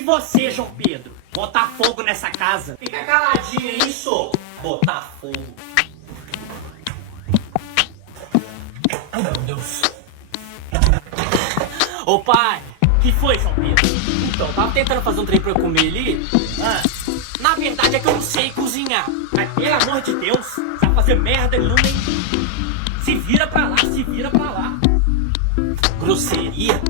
de você, João Pedro. Botar fogo nessa casa. Fica caladinho aí, só. Botar fogo. Ai, meu Deus. Ô pai, que foi, João Pedro? Então, tava tentando fazer um trem pra eu comer ali. Na verdade é que eu não sei cozinhar. Mas pelo amor de Deus, vai fazer merda nenhuma, hein? Se vira pra lá, se vira pra lá. Grosseria?